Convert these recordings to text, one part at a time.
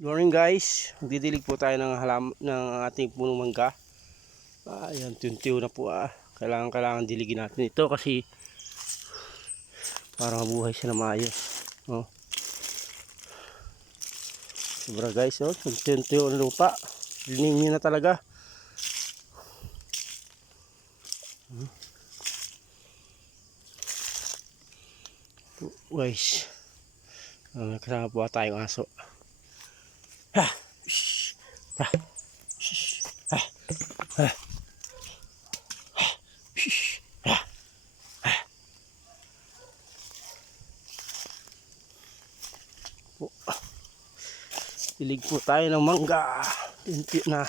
Morning guys, didilig po tayo ng ng ating punong mangga. Ayan, tuntiw na po Kailangan diligin natin ito kasi para mabuhay siya na maayos. Oh. Sobra guys, tuntiw ang lupa. Linihin na talaga. Guys, kasama po tayong aso. Ha! Shh! Ha! Shh! Ha! Ha! Shh! Ha! Ha! Dilig po tayo ng mangga. Tinti na.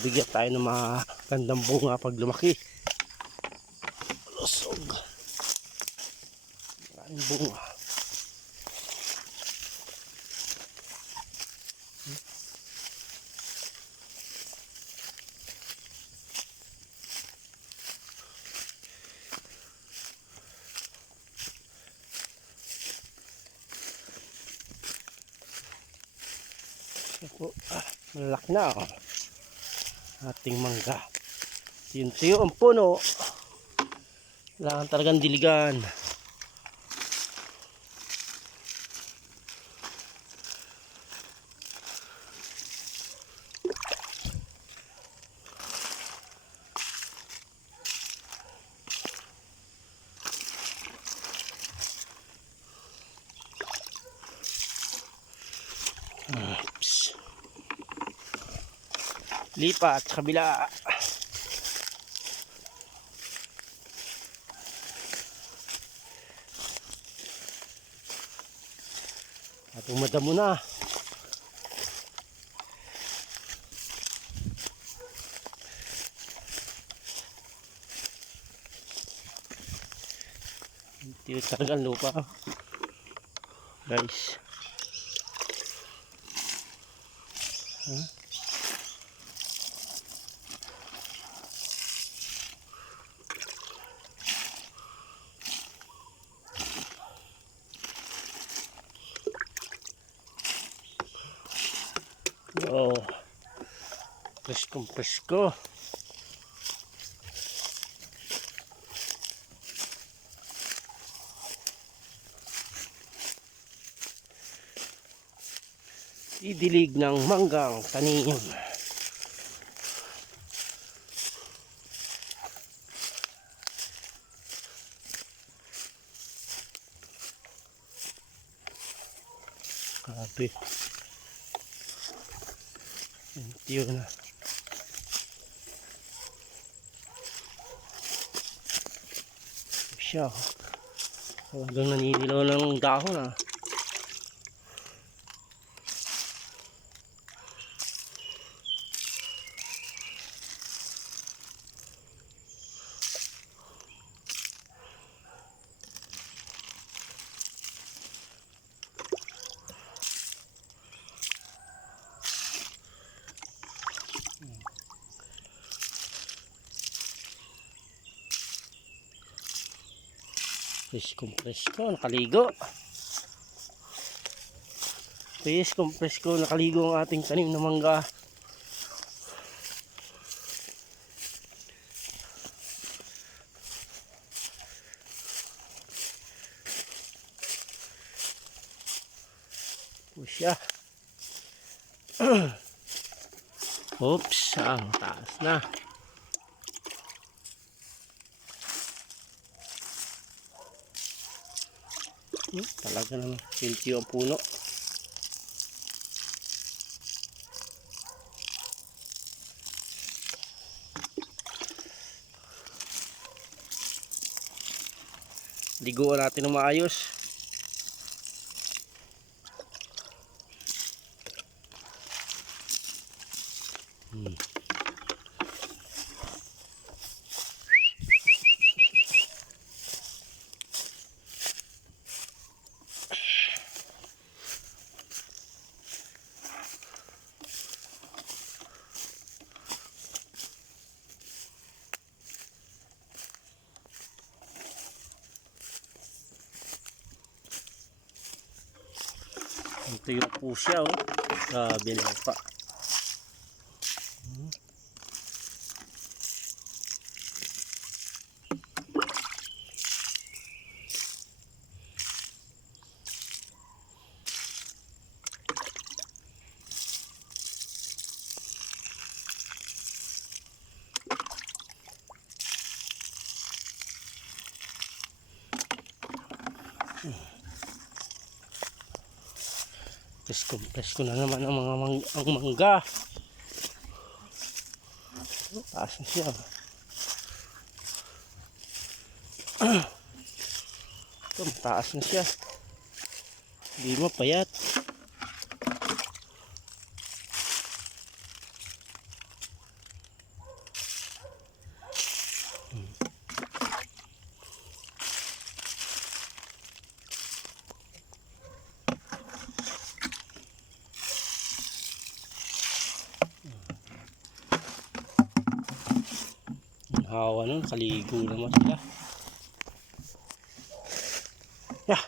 Bigyan tayo ng mga gandang bunga pag lumaki. Lusog. Maraming bunga. Malaki na ating mangga. Tiyo ang puno. Kailangan talagang diligan. Lipat sa kabila. At umadamo na. Hindi talaga ang lupa. Guys. Oh, presko. Idilig ng manggang tanim. Grabe. Tiyo na. Siya. Hanggang naninilaw ng dahon . Presko, nakaligo. Presko, nakaligo ang ating tanim na mangga. Pusya. Oops, ang taas na. Talaga naman, pintiyo ang puno. Liguan natin ng maayos. Tuyo po siya, oh. Grabe na pa. Press ko na naman ang mga ang mangga. Taas na siya. Ito, mataas na siya. Hindi mapayat. Hawa nun, kaligo naman sila. Yeah.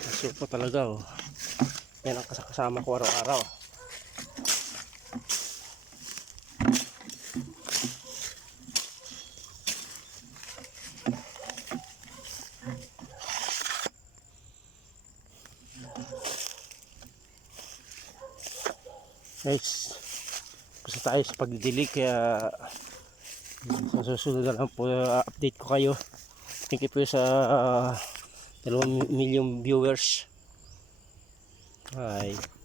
Aso pa talaga, oh. Yan ang kasama ko araw-araw. Guys, gusto tayo sa pagdidilig, kaya sa susunod na lang po update ko kayo. Thank you po sa 2 milyong viewers. Bye.